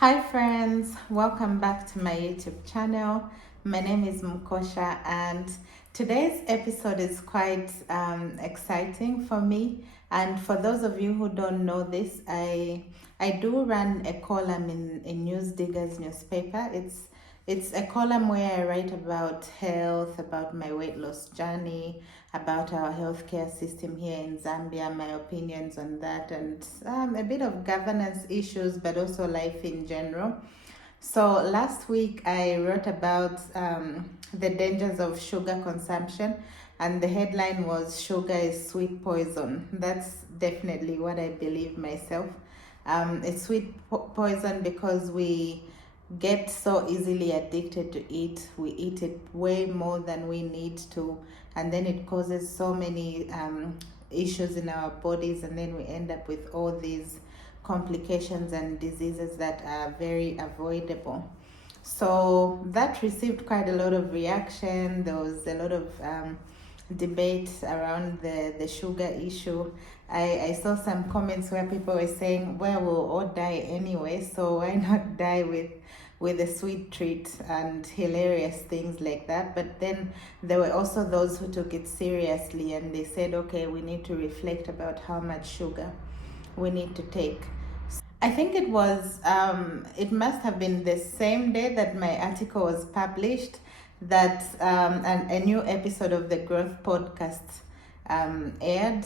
Hi friends, welcome back to my YouTube channel. My name is Mukosha and today's episode is quite exciting for me. And for those of you who don't know this, I do run a column in News Diggers newspaper. It's a column where I write about health, about my weight loss journey, about our healthcare system here in Zambia, my opinions on that, and a bit of governance issues, but also life in general. So last week I wrote about the dangers of sugar consumption, and the headline was "Sugar is Sweet Poison." That's definitely what I believe myself. It's sweet poison because we get so easily addicted to it. We eat it way more than we need to, and then it causes so many issues in our bodies, and then we end up with all these complications and diseases that are very avoidable. So that received quite a lot of reaction. There was a lot of debate around the sugar issue. I saw some comments where people were saying, well, we'll all die anyway, so why not die with a sweet treat and hilarious things like that. But then there were also those who took it seriously and they said, okay, we need to reflect about how much sugar we need to take. I think it must have been the same day that my article was published that a new episode of the Growth Podcast aired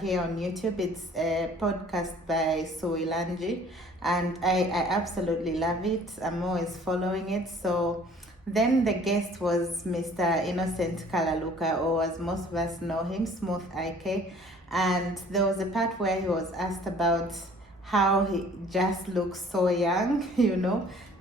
here on YouTube. It's a podcast by Suilanji, and I absolutely love it. I'm always following it. So then the guest was Mr. Innocent Kalaluka, or as most of us know him, Smooth IK. And there was a part where he was asked about how he just looks so young,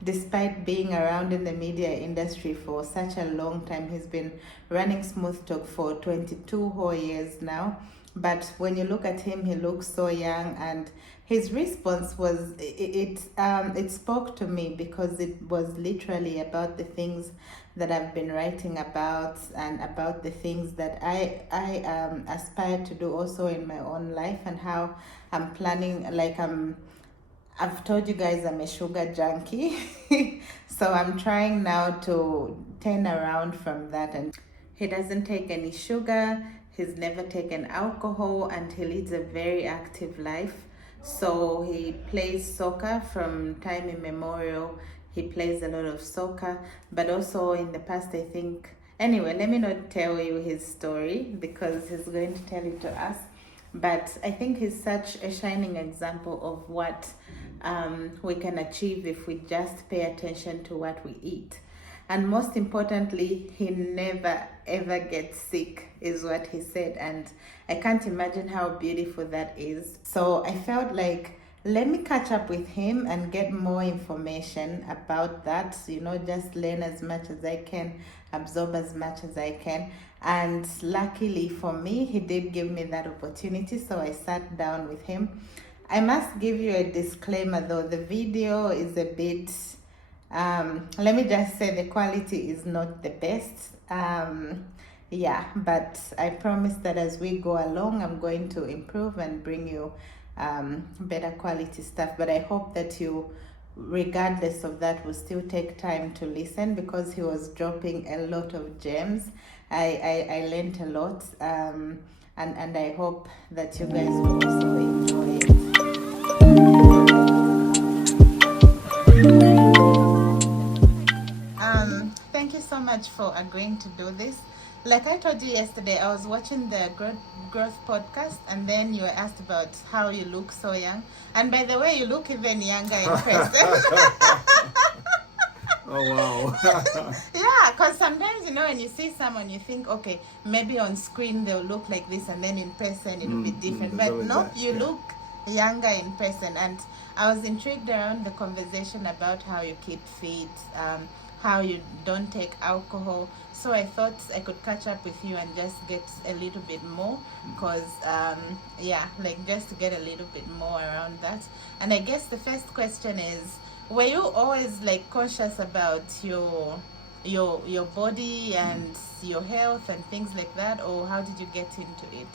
despite being around in the media industry for such a long time. He's been running Smooth Talk for 22 whole years now. But when you look at him, he looks so young, and his response was it spoke to me because it was literally about the things that I've been writing about and about the things that I aspire to do also in my own life, and how I'm planning, I've told you guys I'm a sugar junkie. So I'm trying now to turn around from that, and he doesn't take any sugar, he's never taken alcohol, and he leads a very active life. So he plays soccer from time immemorial. He plays a lot of soccer, but also in the past, I think. Anyway, let me not tell you his story because he's going to tell it to us. But I think he's such a shining example of what we can achieve if we just pay attention to what we eat. And most importantly, he never ever gets sick, is what he said. And I can't imagine how beautiful that is. So I felt like, let me catch up with him and get more information about that, just learn as much as I can, absorb as much as I can. And luckily for me, he did give me that opportunity. So I sat down with him. I must give you a disclaimer though, the video is a bit, let me just say the quality is not the best. Yeah, but I promise that as we go along, I'm going to improve and bring you better quality stuff. But I hope that you, regardless of that, will still take time to listen because he was dropping a lot of gems. I learned a lot, and I hope that you guys will also enjoy it. Thank you so much for agreeing to do this. Like I told you yesterday, I was watching the growth podcast, and then you were asked about how you look so young. And by the way, you look even younger in person. Oh wow. Yeah, because sometimes, when you see someone, you think, okay, maybe on screen they'll look like this, and then in person it'll be different. But no, you look younger in person. And I was intrigued around the conversation about how you keep fit, how you don't take alcohol. So I thought I could catch up with you and just get a little bit more, because just to get a little bit more around that. And I guess the first question is, were you always conscious about your body and your health and things like that, or how did you get into it?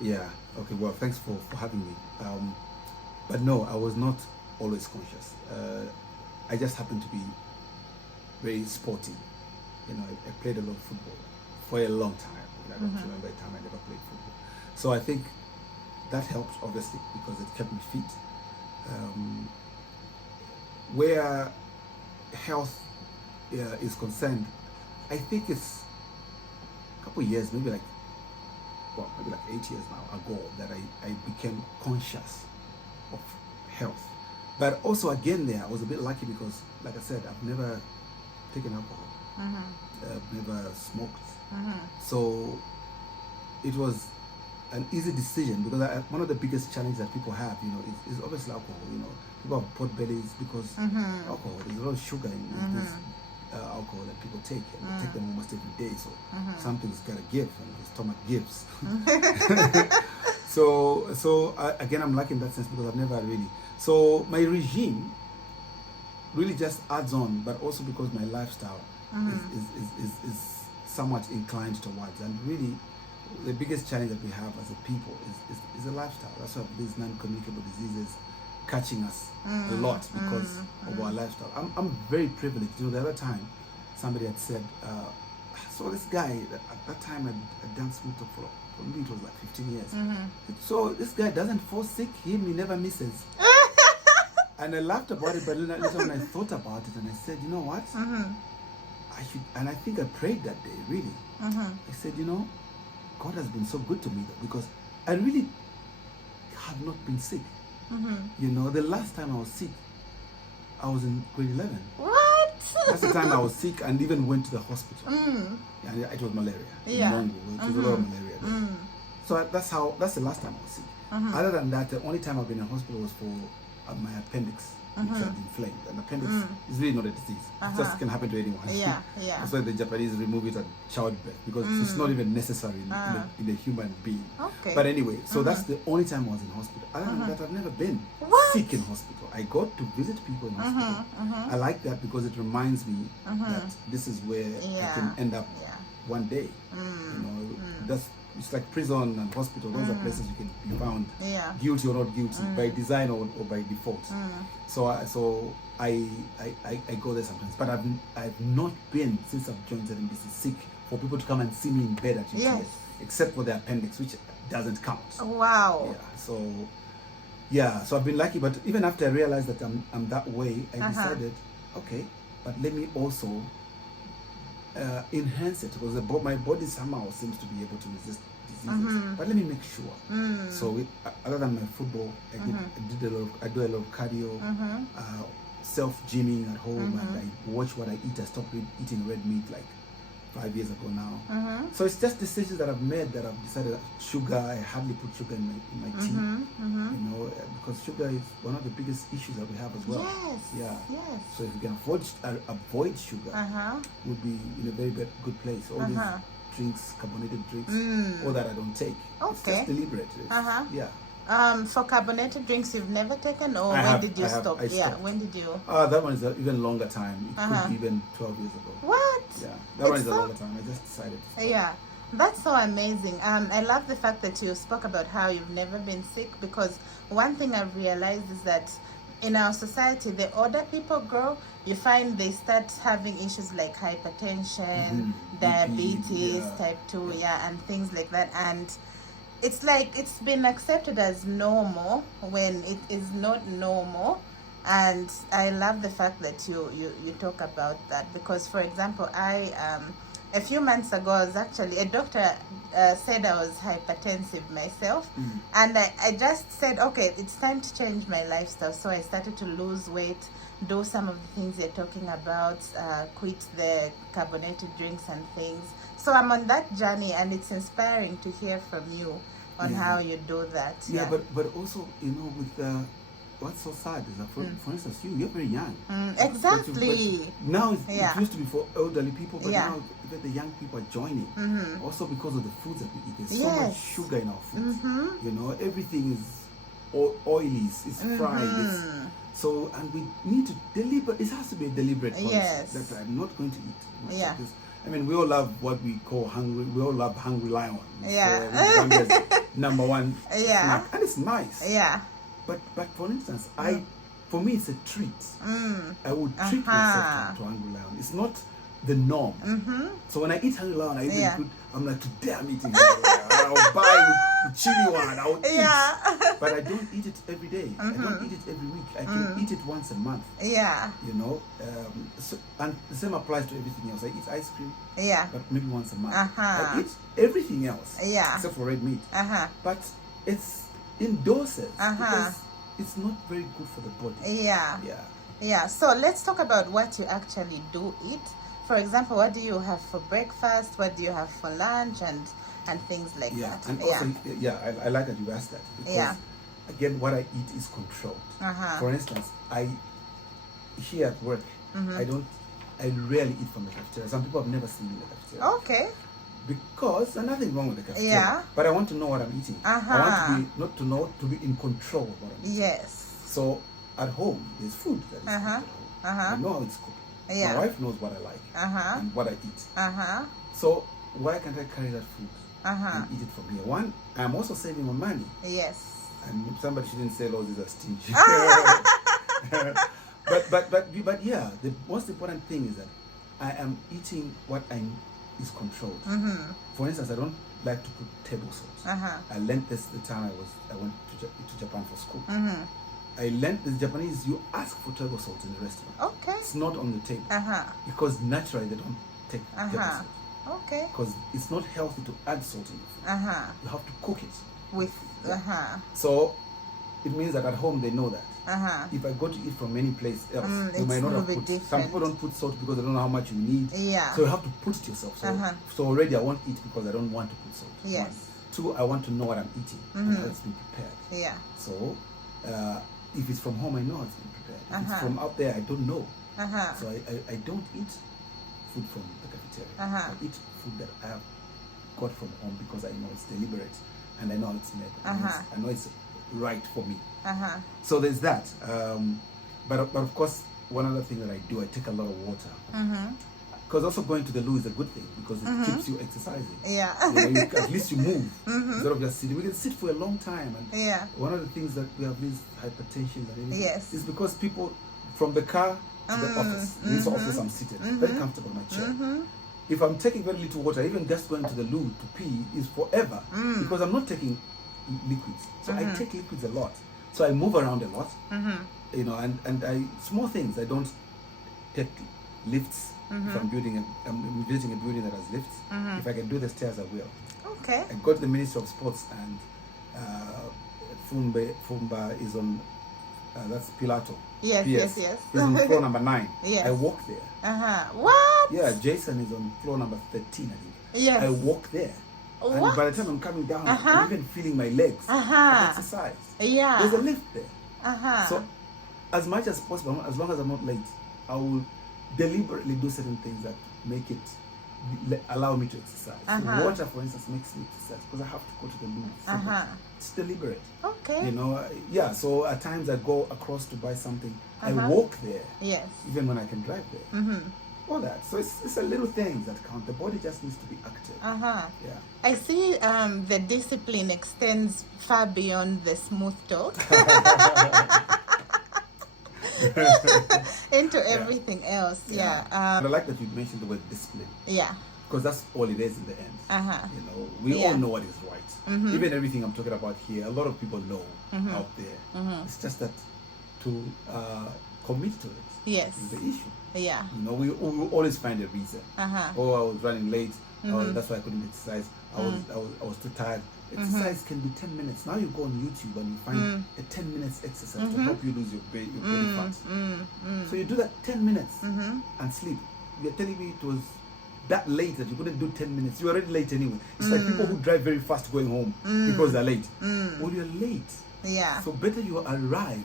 Yeah. Okay. Well, thanks for having me. But no, I was not always conscious. I just happen to be very sporty. You know, I played a lot of football for a long time. I don't remember a time I never played football. So I think that helped, obviously, because it kept me fit. Where health is concerned, I think it's a couple of years, maybe like 8 years now ago, that I became conscious of health. But also, again, there, I was a bit lucky because, like I said, I've never taken alcohol. I've never smoked. So it was an easy decision, because one of the biggest challenges that people have, you know, is obviously alcohol. You know, people have pot bellies because alcohol. There's a lot of sugar in this alcohol that people take, and they take them almost every day. So something's got to give, and the stomach gives. So again, I'm lucky in that sense, because I've never really. So my regime really just adds on, but also because my lifestyle is somewhat inclined towards, and really the biggest challenge that we have as a people is a lifestyle. That's why these non-communicable diseases catching us a lot because of our lifestyle. I'm very privileged. You know, the other time somebody had said, so this guy at that time had done smoke talk for me, it was like 15 years. So this guy doesn't fall sick, he never misses. And I laughed about it, but later when I thought about it, and I said, you know what? I should, and I think I prayed that day, really. I said, you know, God has been so good to me, though, because I really have not been sick. You know, the last time I was sick, I was in grade 11. What? That's the time I was sick and even went to the hospital. Yeah, it was malaria. Yeah. In Mongo, it was a lot of malaria there. So that's the last time I was sick. Other than that, the only time I've been in hospital was for my appendix, which had inflamed. And appendix is really not a disease. It just can happen to anyone. Yeah. That's why the Japanese remove it at childbirth, because it's not even necessary in a human being. Okay. But anyway, so that's the only time I was in hospital. Other than that, I've never been sick in hospital. I got to visit people in hospital. I like that because it reminds me that this is where I can end up one day. You know, it's like prison and hospital. Those are places you can be found guilty or not guilty by design or by default. So I go there sometimes, but I've not been, since I've joined ZMBC, sick for people to come and see me in bed at UTS, except for the appendix, which doesn't count. Wow. Yeah. So I've been lucky, but even after I realized that I'm that way, I decided, okay, but let me also enhance it, because my body somehow seems to be able to resist diseases. But let me make sure. So other than my football, I do a lot of cardio, self-gymming at home, and I watch what I eat. I stopped eating red meat like 5 years ago now. So it's just decisions that I've made, that I've decided that sugar, I hardly put sugar in my tea. You know, because sugar is one of the biggest issues that we have as well. Yes. So if we can avoid sugar, would be in a very good place. All these drinks, carbonated drinks, all that I don't take. It's just deliberate. For carbonated drinks, you've never taken, or when did you stop? When did you? That one is an even longer time. It could be even 12 years ago. What? Yeah, that one is a longer time. I just decided to stop. Yeah, that's so amazing. I love the fact that you spoke about how you've never been sick, because one thing I've realized is that in our society, the older people grow, you find they start having issues like hypertension, diabetes, type 2, and things like that. And it's like it's been accepted as normal when it is not normal. And I love the fact that you talk about that, because, for example, a few months ago, I was actually, a doctor said I was hypertensive myself, and I just said, okay, it's time to change my lifestyle. So I started to lose weight, do some of the things you're talking about, quit the carbonated drinks and things. So I'm on that journey, and it's inspiring to hear from you on how you do that. But also, you know, with what's so sad is that, for instance, you're very young. Exactly. But now it used to be for elderly people, but now even the young people are joining. Also because of the foods that we eat. There's so much sugar in our foods. You know, everything is oily, it's fried. So, and we need to it has to be a deliberate choice that I'm not going to eat much like this. I mean, we all love what we call hungry. We all love Hungry Lion. So, number one snack, and it's nice. But for instance, I for me, it's a treat. I would treat myself to hungry lion. It's not the norm. So when I eat hungry lion, I eat it good. I'm like, today I'm eating hungry lion. I'll buy with the chili one. I'll eat. But I don't eat it every day. I don't eat it every week. I can eat it once a month. You know, and the same applies to everything else. I eat ice cream. But maybe once a month. I eat everything else. Except for red meat. But it's in doses because it's not very good for the body. So let's talk about what you actually do eat. For example, what do you have for breakfast? What do you have for lunch? And things like that. And also, I like that you asked that because again, what I eat is controlled. For instance, here at work, I rarely eat from the cafeteria. Some people have never seen me in the cafeteria. Okay. Because there's nothing wrong with the cafeteria. But I want to know what I'm eating. I want to be in control of what I'm eating. So at home, there's food that is cooked at home. I know how it's cooked. My wife knows what I like and what I eat. So why can't I carry that food and eat it from here? One, I'm also saving on money. And somebody shouldn't say, "Oh, these are stingy." but yeah, the most important thing is that I am eating what is controlled. For instance, I don't like to put table salt. I learned this the time I went to Japan for school. I learned the Japanese, you ask for table salt in the restaurant. It's not on the table. Because naturally they don't take table salt. Because it's not healthy to add salt in the food. You have to cook it. So it means that at home they know that. If I go to eat from any place else, you might not have put. Some people don't put salt because they don't know how much you need. So you have to put it yourself. So already I won't eat because I don't want to put salt. One. Two, I want to know what I'm eating and how it's been prepared. So if it's from home, I know how it's been prepared. If it's from out there, I don't know. So I don't eat food from the cafeteria. I eat food that I have got from home because I know it's deliberate and I know it's made. I know it's right for me. So there's that. But of course, one other thing that I do, I take a lot of water. Because also going to the loo is a good thing because it keeps you exercising. At least you move instead of just sitting. We can sit for a long time. And one of the things that we have these hypertension and is because people from the car to the office. In this office I'm seated, very comfortable in my chair. If I'm taking very little water, even just going to the loo to pee is forever because I'm not taking liquids. So I take liquids a lot. So I move around a lot. You know, and I small things. I don't take lifts. If I'm visiting a building that has lifts, if I can do the stairs, I will. I go to the Ministry of Sports and Fumba is on, that's Pilato. He's on floor number 9. I walk there. What? Yeah, Jason is on floor number 13, I think. I walk there. And by the time I'm coming down, I'm even feeling my legs. I exercise. There's a lift there. So as much as possible, as long as I'm not late, I will deliberately do certain things that make it allow me to exercise. So water, for instance, makes me exercise because I have to go to the loo. It's deliberate. You know, so at times I go across to buy something. I walk there. Even when I can drive there. All that. So it's a little things that count. The body just needs to be active. I see the discipline extends far beyond the smooth talk. Into everything else. And I like that you mentioned the word discipline. Because that's all it is in the end. You know, we all know what is right. Even everything I'm talking about here, a lot of people know out there. It's just that to commit to it is the issue. You know, we always find a reason. Oh, I was running late. Oh, that's why I couldn't exercise. I was too tired. Exercise can be 10 minutes. Now you go on YouTube and you find a 10 minutes exercise to help you lose your belly fat. So you do that 10 minutes and sleep. You're telling me it was that late that you couldn't do 10 minutes. You're already late anyway. It's like people who drive very fast going home because they're late. Well, you're late. So better you arrive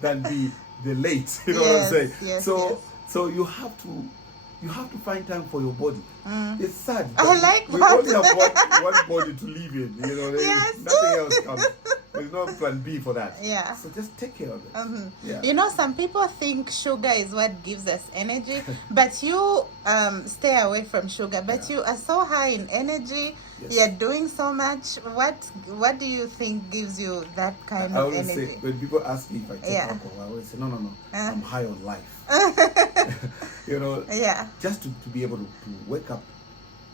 than be the late. You know what I'm saying? So you have to find time for your body. It's sad. I like we only have one body to live in. You know, nothing else comes. There's no plan B for that. Yeah. So just take care of it. Yeah. You know, some people think sugar is what gives us energy, but you stay away from sugar. But you are so high in energy. Yes. You're doing so much. What do you think gives you that kind I of always energy? say, when people ask me if I take alcohol, I always say, no. I'm high on life. You know, just to be able to wake up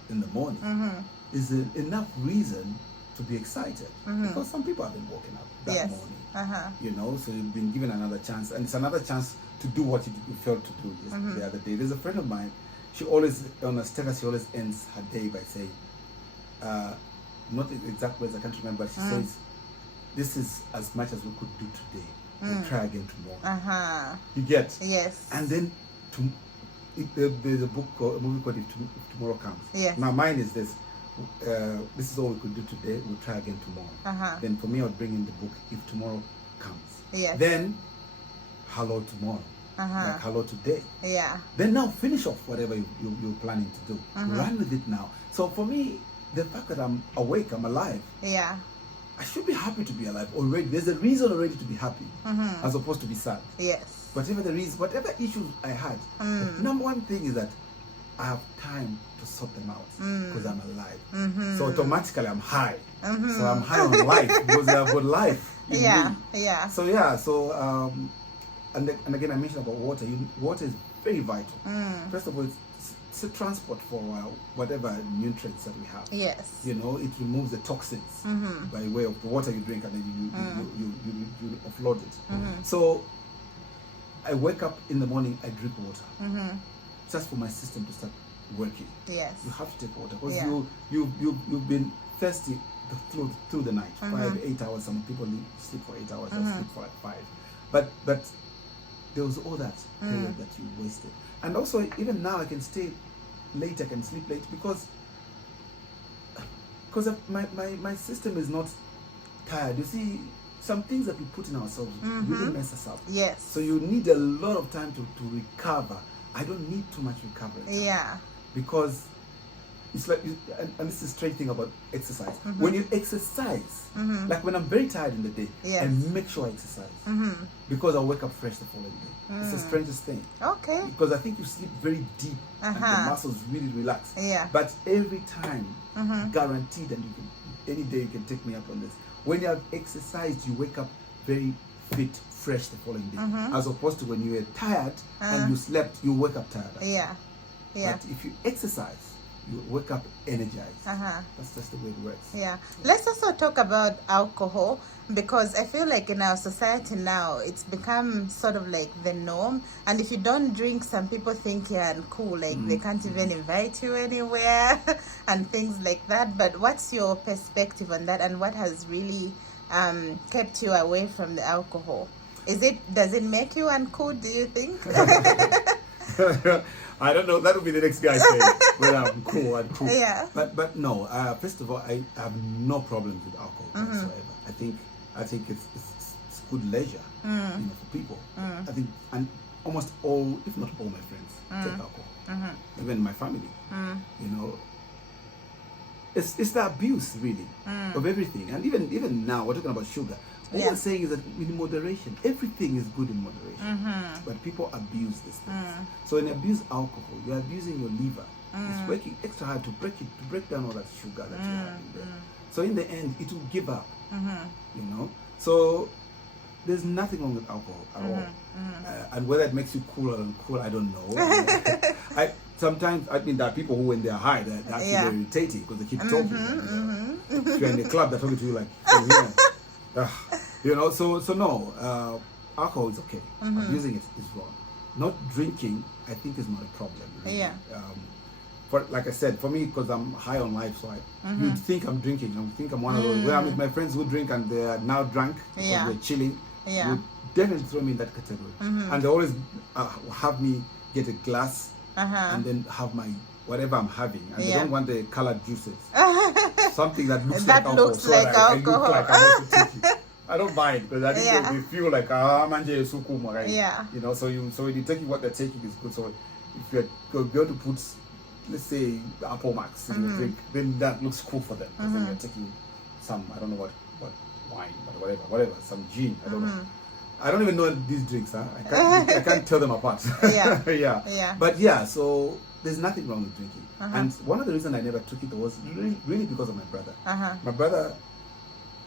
in the morning is enough reason to be excited, because some people have been woken up that morning. You know, so you've been given another chance, and it's another chance to do what you failed to do the other day. There's a friend of mine, she always, on a status, she always ends her day by saying, not the exact words I can't remember, but she says, this is as much as we could do today. We'll try again tomorrow. You get? Yes. And then there's a movie called If Tomorrow Comes. Yes. Now mine is this. This is all we could do today. We'll try again tomorrow. Then for me, I would bring in the book If Tomorrow Comes. Yes. Then hello tomorrow. Like hello today. Yeah. Then now finish off whatever you're planning to do. Run with it now. So for me, the fact that I'm awake, I'm alive. Yeah. I should be happy to be alive already. There's a reason already to be happy, as opposed to be sad. Yes. Whatever the reason, whatever issues I had, the number one thing is that I have time to sort them out because I'm alive. So automatically I'm high. So I'm high on life because I've got life. Yeah. So yeah. So and again I mentioned about water. Water is very vital. First of all, it's a transport for whatever nutrients that we have. Yes. You know, it removes the toxins by way of the water you drink, and then you offload it. So I wake up in the morning, I drink water, just for my system to start working. Yes. You have to take water because you've been thirsty through the night, 8 hours. Some people sleep for 8 hours, I sleep for like 5. But there was all that period that you wasted. And also, even now, I can stay late, I can sleep late because my system is not tired. You see, some things that we put in ourselves really mess us up. Yes. So you need a lot of time to recover. I don't need too much recovery time. Yeah. Because it's like, and this is the strange thing about exercise. When you exercise, like when I'm very tired in the day, I make sure I exercise. Because I'll wake up fresh the following day. It's the strangest thing. Okay. Because I think you sleep very deep and the muscles really relax. Yeah. But every time, guaranteed, and any day you can take me up on this, when you have exercised, you wake up very fit, fresh the following day. As opposed to when you were tired and you slept, you wake up tired. Yeah. But if you exercise, you wake up energized. That's just the way it works. Yeah. Let's also talk about alcohol, because I feel like in our society now, it's become sort of like the norm. And if you don't drink, some people think you're uncool, like they can't even invite you anywhere and things like that. But what's your perspective on that, and what has really kept you away from the alcohol? Does it make you uncool, do you think? I don't know. That would be the next guy saying, "Well, I'm cool. Yeah. But no. First of all, I have no problems with alcohol whatsoever. I think it's good leisure, you know, for people. I think, and almost all, if not all, my friends take alcohol. Even my family. You know, it's the abuse really of everything. And even now, we're talking about sugar. All we're saying is that in moderation, everything is good in moderation. But people abuse these things. So when you abuse alcohol, you're abusing your liver. It's working extra hard to break down all that sugar that you have in there. So in the end, it will give up. You know. So there's nothing wrong with alcohol at all. And whether it makes you cool or uncool, I don't know. Sometimes there are people who, when they're high, they're actually very irritating because they keep talking. If you're in the club, they're talking to you like, you know, so no, alcohol is okay. Abusing it is wrong. Not drinking, I think, is not a problem. Really. Yeah. For, like I said, for me, because I'm high on life, so you'd think I'm drinking. I think I'm one of those. Where I'm with my friends who drink and they are now drunk because they're chilling. Yeah. Would definitely throw me in that category. And they always have me get a glass and then have my whatever I'm having, and they don't want the colored juices. Something that looks like alcohol. Looks like alcohol. I look like I'm also taking. I don't mind because I think they feel like manje sukuma, right? Yeah. You know, so when you're taking what they're taking is good. So if you're going to put, let's say, Apple Max in your drink, then that looks cool for them. Because then you're taking some, I don't know wine, but whatever, some gin. I don't know. I don't even know these drinks. Huh? I can't tell them apart. Yeah. Yeah. Yeah. But yeah, so there's nothing wrong with drinking. And one of the reasons I never took it was really because of my brother. My brother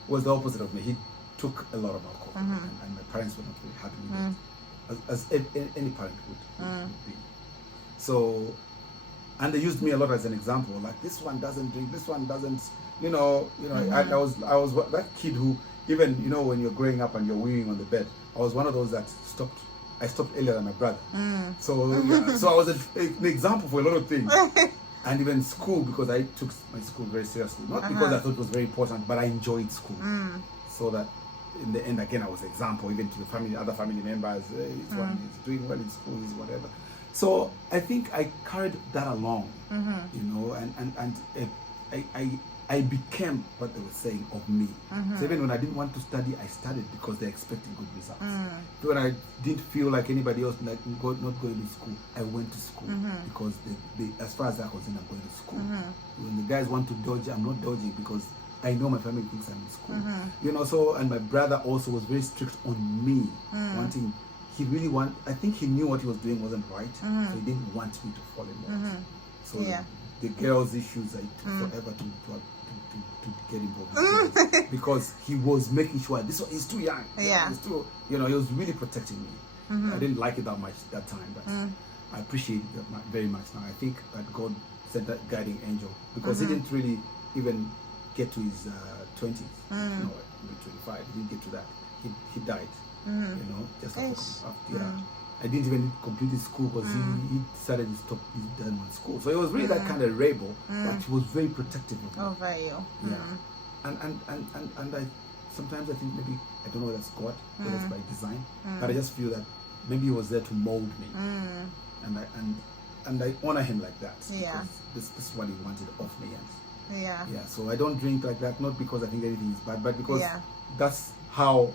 was the opposite of me. He took a lot of alcohol, and my parents were not very happy with it, as any parent would be. So, and they used me a lot as an example. Like, this one doesn't drink, this one doesn't. I was that kid who, even when you're growing up and you're weeing on the bed, I was one of those that stopped. I stopped earlier than my brother. So yeah, so I was an example for a lot of things. And even school, because I took my school very seriously. Not because I thought it was very important, but I enjoyed school. So that in the end, again, I was an example even to the other family members. Hey, he's doing well in school, he's whatever. So I think I carried that along, and I became what they were saying of me. So even when I didn't want to study, I studied because they expected good results. So when I didn't feel like anybody else not going to school, I went to school because they, as far as I was concerned, I'm going to school. When the guys want to dodge, I'm not dodging because I know my family thinks I'm in school. So, and my brother also was very strict on me, wanting. I think he knew what he was doing wasn't right, so he didn't want me to fall in love. So the girls' issues, I took forever to get involved with girls, because he was making sure this one is too young. Yeah. He's too, he was really protecting me. I didn't like it that much that time, but I appreciate it very much now. I think that God sent that guiding angel, because he didn't really even get to his 20s, maybe 25. He didn't get to that. He died. Just after I didn't even complete his school because he decided to stop his done with school. So he was really that kind of rebel, but he was very protective of me. Over you. Yeah. And I sometimes I think maybe, I don't know whether that's God, whether it's by design, but I just feel that maybe he was there to mold me. And I honor him like that. Yeah. Because this is what he wanted of me. Yeah. Yeah. So I don't drink like that, not because I think anything is bad, but because that's how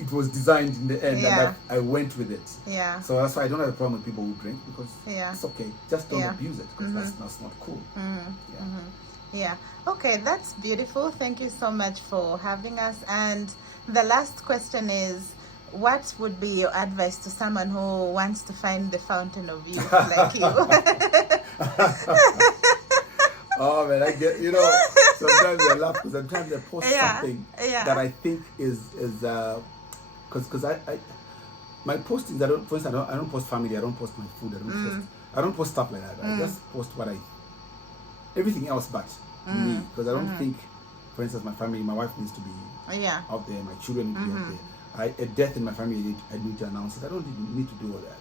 it was designed in the end, and I went with it. Yeah. So that's why I don't have a problem with people who drink, because it's okay. Just don't Yeah. abuse it, because that's not cool. Yeah. Okay, that's beautiful. Thank you so much for having us. And the last question is, what would be your advice to someone who wants to find the fountain of youth like you? Oh man, I get, sometimes I laugh because sometimes I post something that I think is because I my postings, for instance, I don't post family, I don't post my food, I don't post stuff like that. I just post everything else but me, because I don't think, for instance, my family, my wife needs to be out there, my children need to be out there. A death in my family, I need to announce it. I don't need to do all that.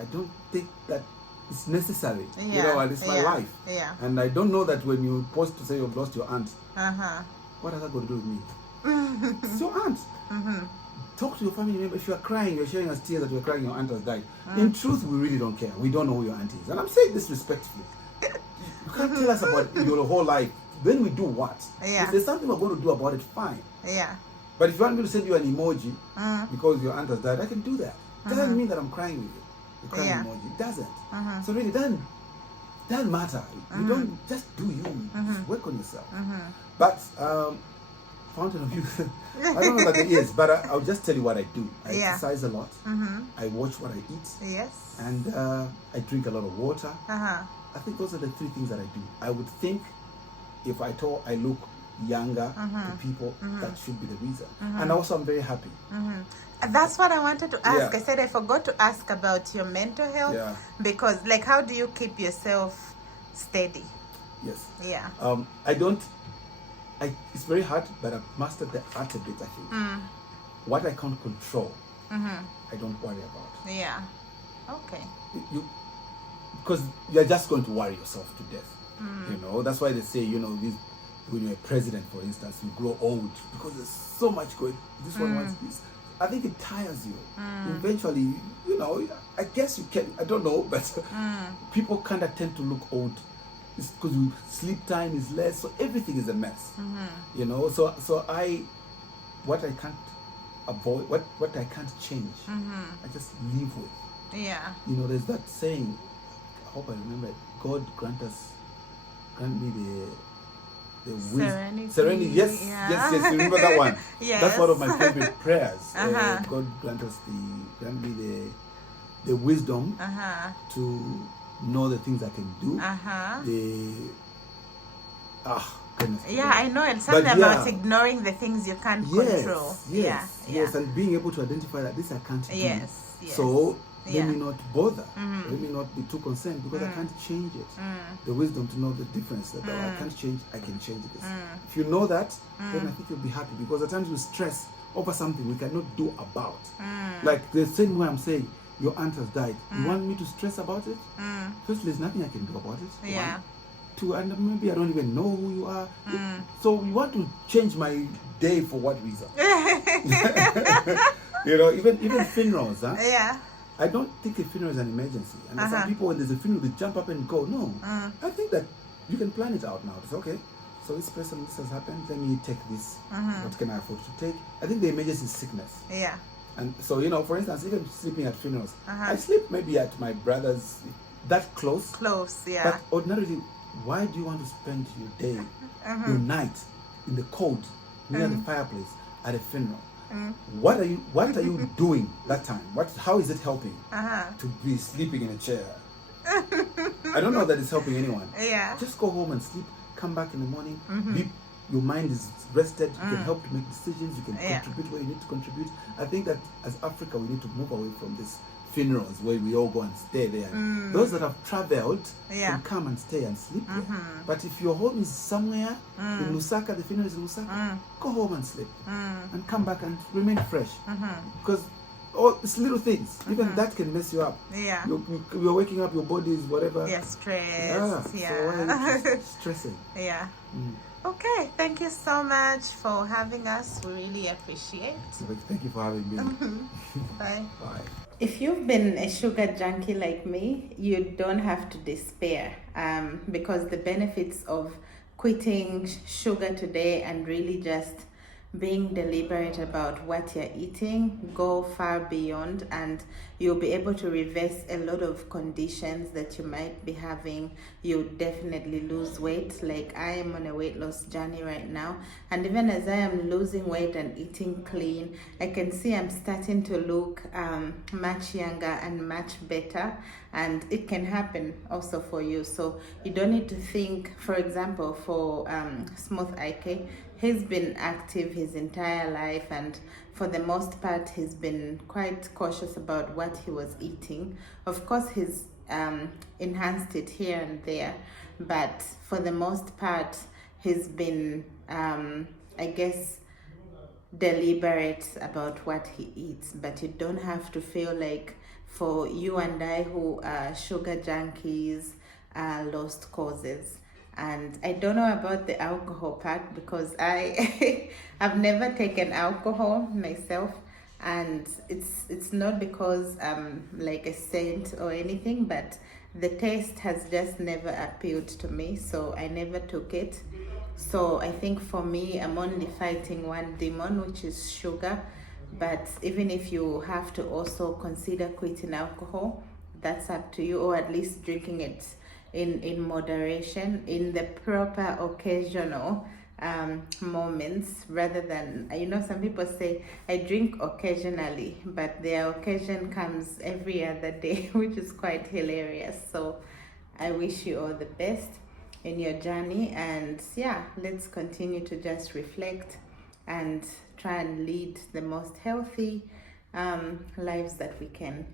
I don't think that it's necessary. And it's my life. Yeah. And I don't know that when you post to say you've lost your aunt, what has that got to do with me? It's your aunt. Talk to your family member. If you are crying, you're sharing us tears that you're crying, your aunt has died. In truth, we really don't care. We don't know who your aunt is. And I'm saying this respectfully. You can't tell us about your whole life. Then we do what? If there's something we're going to do about it, fine. Yeah. But if you want me to send you an emoji because your aunt has died, I can do that. It doesn't mean that I'm crying with you. The crying emoji. It doesn't. So really, it doesn't matter. You don't just do you. Just work on yourself. But fountain of youth, I don't know that there is, but I'll just tell you what I do. I exercise a lot. I watch what I eat. Yes. And I drink a lot of water. I think those are the three things that I do. I would think if I look younger to people, that should be the reason. And also, I'm very happy. That's what I wanted to ask. Yeah. I said I forgot to ask about your mental health, because how do you keep yourself steady? Yes. Yeah. It's very hard, but I've mastered the art a bit, I think. What I can't control, I don't worry about. Yeah. Okay. Because you're just going to worry yourself to death. That's why they say, when you're a president, for instance, you grow old because there's so much going. This one wants this. I think it tires you. Eventually, I guess you can. I don't know, but people kind of tend to look old. It's because sleep time is less, so everything is a mess. So what I can't avoid, what I can't change, I just live with. Yeah. There's that saying. I hope I remember it. God grant me the Serenity. Serenity. Yes, Yeah. yes. You remember that one? Yes. That's one of my favorite prayers. Uh-huh. God grant me the wisdom Uh-huh. to know the things I can do. Uh-huh. Goodness. Yeah, I know. And something about ignoring the things you can't control. Yes, and being able to identify that this I can't do. Yes. So let me not bother. Mm-hmm. Let me not be too concerned because I can't change it. The wisdom to know the difference that I can't change, I can change this. If you know that, then I think you'll be happy, because at times we stress over something we cannot do about. Like the same way I'm saying, your aunt has died. You want me to stress about it? First, there's nothing I can do about it. Yeah. One. Two, and maybe I don't even know who you are. So you want to change my day for what reason? Even funerals, huh? Yeah. I don't think a funeral is an emergency. And some people, when there's a funeral, they jump up and go. No. I think that you can plan it out now. It's okay. So this person, this has happened. Let me take this. What can I afford to take? I think the emergency is sickness. Yeah. And so, for instance, even sleeping at funerals, I sleep maybe at my brother's, that close. Close, yeah. But ordinarily, why do you want to spend your day, your night, in the cold, near the fireplace, at a funeral? What are you doing that time? How is it helping to be sleeping in a chair? I don't know that it's helping anyone. Yeah. Just go home and sleep. Come back in the morning. Your mind is rested. You can help to make decisions. You can contribute where you need to contribute. I think that as Africa, we need to move away from this funerals where we all go and stay there. Those that have traveled can come and stay and sleep there. But if your home is somewhere in Lusaka, the funeral is in Lusaka, go home and sleep and come back and remain fresh. Because all these little things, even that can mess you up. Yeah. You're waking up, your body is whatever. Yeah, stress. Yeah. So why are you stressing? Yeah. Okay, thank you so much for having us. We really appreciate. Thank you for having me. Bye. Bye. If you've been a sugar junkie like me, you don't have to despair, because the benefits of quitting sugar today and really just being deliberate about what you're eating go far beyond, and you'll be able to reverse a lot of conditions that you might be having. You'll definitely lose weight. Like, I am on a weight loss journey right now, and even as I am losing weight and eating clean, I can see I'm starting to look much younger and much better, and it can happen also for you. So you don't need to think, for example, for Smooth IK, he's been active his entire life, and for the most part he's been quite cautious about what he was eating. Of course, he's enhanced it here and there, but for the most part he's been I guess deliberate about what he eats. But you don't have to feel like, for you and I who are sugar junkies, lost causes. And I don't know about the alcohol part, because I've never taken alcohol myself, and it's not because I'm like a saint or anything, but the taste has just never appealed to me, so I never took it. So I think for me, I'm only fighting one demon, which is sugar. But even if you have to also consider quitting alcohol, that's up to you, or at least drinking it in moderation, in the proper occasional moments, rather than, some people say I drink occasionally, but their occasion comes every other day, which is quite hilarious. So I wish you all the best in your journey, and let's continue to just reflect and try and lead the most healthy lives that we can.